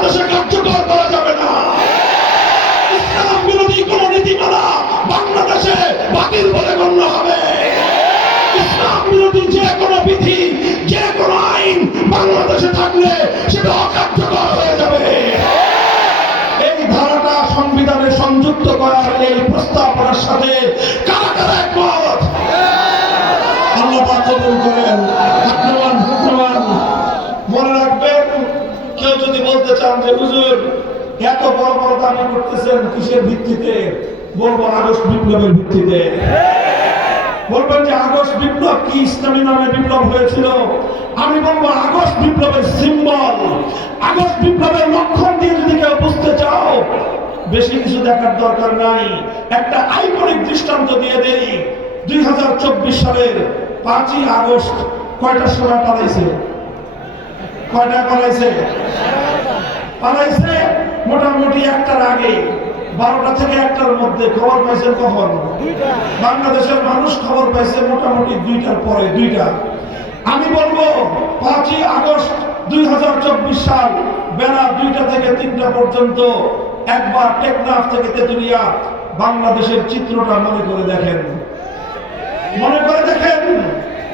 বাংলাদেশে কার্যকর করা যাবে না। ইসলাম বিরোধী কোন নীতিমালা বাংলাদেশে বাতিল বলে গণ্য হবে। ইসলাম বিরোধী যে কোনো বিধি, যে কোনো আইন বাংলাদেশে থাকলে সেটা অকার্যকর হয়ে যাবে। এই ধারাটা সংবিধানে সংযুক্ত করার এই প্রস্তাবনার সাথে কারা কারা একমত? আল্লাহ পাক কবুল করেন। ধন্যবাদ। মনে রাখবেন, কেউ যদি বলতে চান যে হুজুর এত বড় বড় দাবি করতেছেন কিসের ভিত্তিতে, বলবো আগস্ট বিপ্লবের ভিত্তিতে। বলবেন যে আগস্ট বিপ্লব কি ইসলামী নামে বিপ্লব হয়েছিল? আমি বলবো আগস্ট বিপ্লবের সিম্বল, আগস্ট বিপ্লবের লক্ষণ দিয়ে যদি কেউ বুঝতে চাও, বেশি কিছু দেখার দরকার নাই। একটা আইকনিক দৃষ্টান্ত দিয়ে দেই। 2024 সালের 5ই আগস্ট কয়টার সময় পালাইছে? পালাইছে মোটামুটি 1টার আগে, 12টা থেকে 1টার মধ্যে। খবর পাইছেন কখন? বাংলাদেশের মানুষ খবর পাইছে মোটামুটি 2টার পরে। 2টা। আমি বলবো 5ই আগস্ট 2024 সাল বেলা 2টা থেকে 3টা পর্যন্ত একবার টেকনাফ থেকে তেতুলিয়া বাংলাদেশের চিত্রটা মনে করে দেখেন।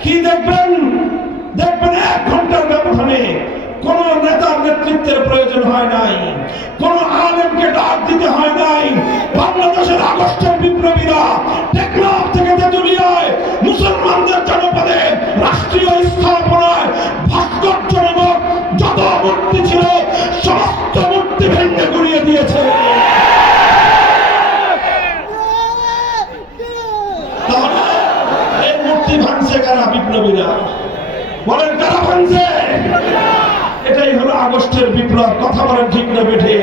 কি দেখবেন? 1 ঘন্টার ব্যবধানে কোন নেতার নেতৃত্বের প্রয়োজন হয় নাই, কোন আলেমকে ডাক দিতে হয় নাই। বাংলাদেশের আগস্টের বিপ্লবীরা টেকনাফ থেকে তেতুলিয়ায় মুসলমানদের জনপদে রাষ্ট্রীয় স্থাপনায় ভাস্কর্যমূলক যত মূর্তি ছিল সমস্ত মূর্তি ভেঙে গুড়িয়ে দিয়েছে। এই মূর্তি ভাঙছে কারা? বিপ্লবীরা। বলেন কারা ভাঙছে? এটাই হলো আগস্টের বিপ্লব। কথা বলেন ঠিক না বেঠে?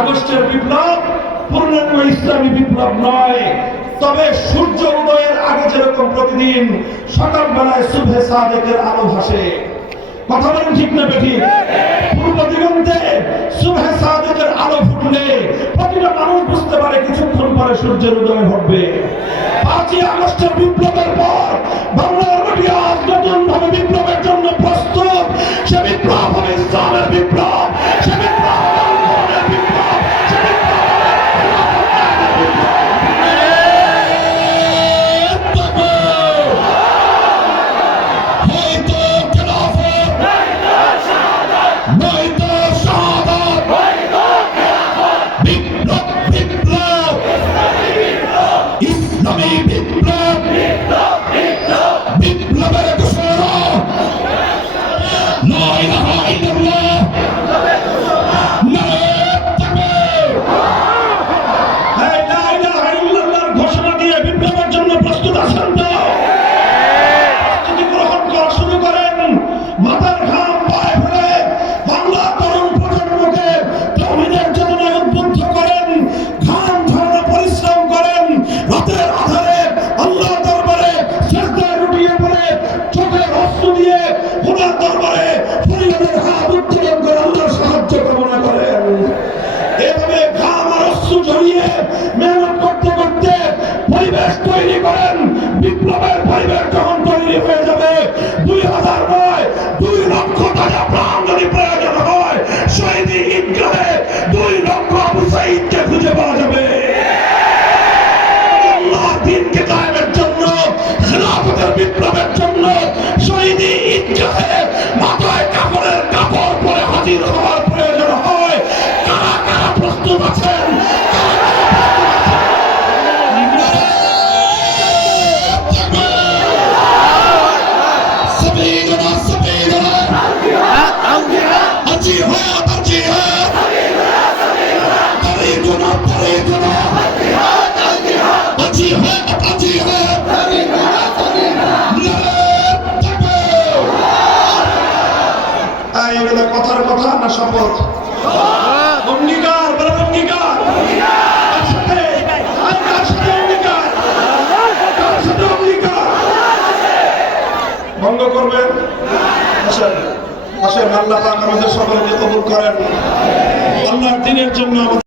আগস্টের বিপ্লব পূর্ণাঙ্গ ইসলামী বিপ্লব নয়, তবে সূর্য উদয়ের আগে যেরকম প্রতিদিন সকালবেলায় সুবহে সাদেকের আলো ভাসে, কথা বলেন ঠিক না বেঠি? পূর্ব দিগন্তে সুবহে সাদেকের আলো ফুটলে প্রতিটা মানুষ বুঝতে পারে কিছুক্ষণ পরে সূর্যের উদয় হবে। 5ই আগস্টের বিপ্লবের পর বাংলার মাটি আজ নতুন ভাবে বিপ্লবের জন্য প্রস্তুত। সে বিপ্লব হবে ইসলামের বিপ্লব, সে বিপ্লব হবে বিপ্লব, সে বিপ্লব বিপ্লবের পরিবেশ যখন তৈরি হয়ে যাবে, 2009 2 লক্ষ তাজা প্রাণ যদি প্রয়োজন হয়, শহীদি ঈদগাহে 2 লক্ষ আবু সাঈদকে খুঁজে পাওয়া যাবে। আল্লাহর দ্বীনকে কায়েমের জন্য, খেলাফতের বিপ্লবের জন্য শহীদি ঈদগাহে মাথায় কাপড়ের কাপড় পরে হাজির হওয়ার প্রয়োজন হয়। কারা কারা প্রস্তুত আছেন? কথার কথা না শপথ? অঙ্গীকার, বলে অঙ্গীকার। ভঙ্গ করবেন? আসেন, আল্লাহ পাক আমাদের সকলকে কবুল করেন। আল্লাহর দ্বীনের জন্য